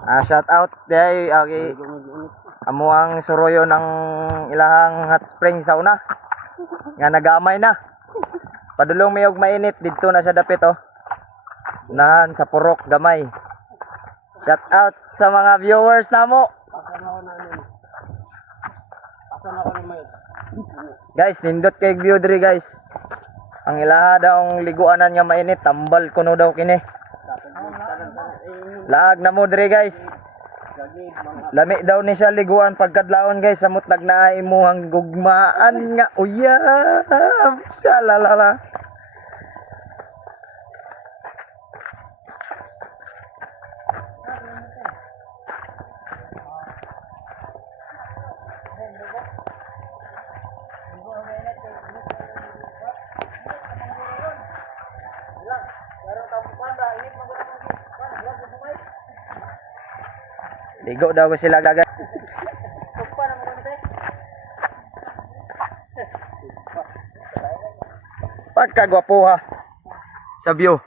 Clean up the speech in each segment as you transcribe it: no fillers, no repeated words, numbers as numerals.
Shout out day agi amo ang suroyo ng ilahang hot spring sa una. Nga nagamay na. Padulong may og mainit didto na siya dapit oh. Unahan sa purok gamay. Shout out sa mga viewers namo. Guys, nindot kay view diri guys. Ang ilaha daw ang liguanan nga mainit, tambal kuno daw kini. Lag na mo diri guys. Lami daw ni siya liguan pagkadlawon guys, samot nagnaay mo ang gugmaan nga uyab. Shalalala. Ligo daw ko sila gaga. Pagkagwapo ha sa view.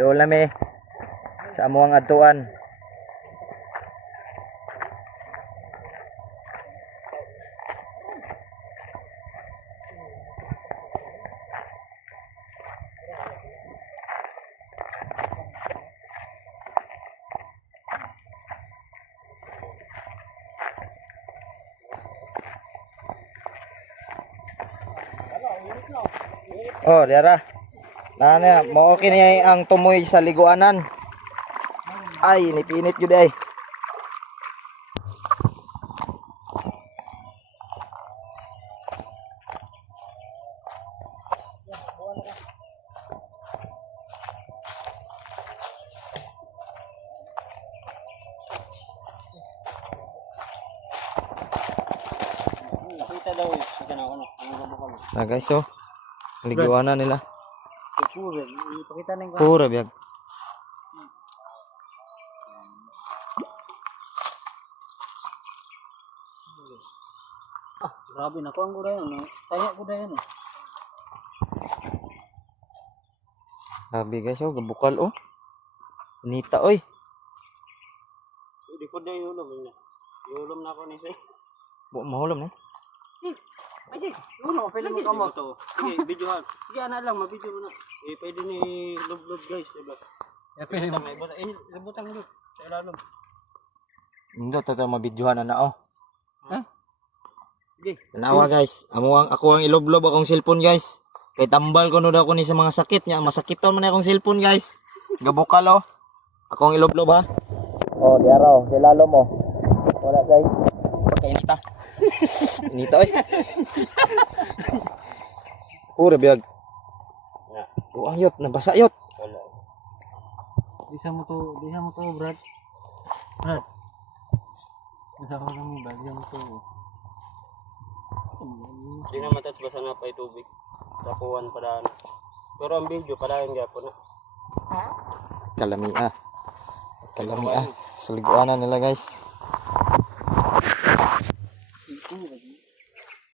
Doon lami sa amuang atuan. Oh, diara. Nana, mo kini ang tumoy sa liguanan. Ay, init-init jud ay. Nakita daw eh, ano, Na guys, oh. Liguanan nila. pura, ipakita na yung Pura biyag. grabe na ko ang gura yun, taya ko na yun. Sabi guys, oh, gabukal oh. Nita oy. Hindi ko na yulom na. Yulom na ako ni Say. Mahulom na. Ay, uno, pwede mo kamo to. Sige, videohan. Sige, ana lang, mabidyo mo na. Eh, pwede ni love guys, diba? Eh, pwede mo. Eh, libutan mo sa ilalim. Hindi, total mabidyohan na oh. Ha? Sige. Tanawa guys, ako ang iloblob akong cellphone guys. Kay tambal ko no daw ko ni sa mga sakit niya. Masakiton man akong cellphone guys. Gabukal oh. Ako ang iloblob ha. Oh, di araw, silalo mo. Wala guys. Pagkainita. Inita oy. Pura biyag. Ya. Ayot, nabasa yot. Wala. Bisa mo to, Brad. Brad. Bisa ko lang ba, bisa mo to. Hindi na matats basa na pa tubig. Tapuan padaan. Pero ang video padaan gyapon na. Kalamia. Sa liguanan nila guys.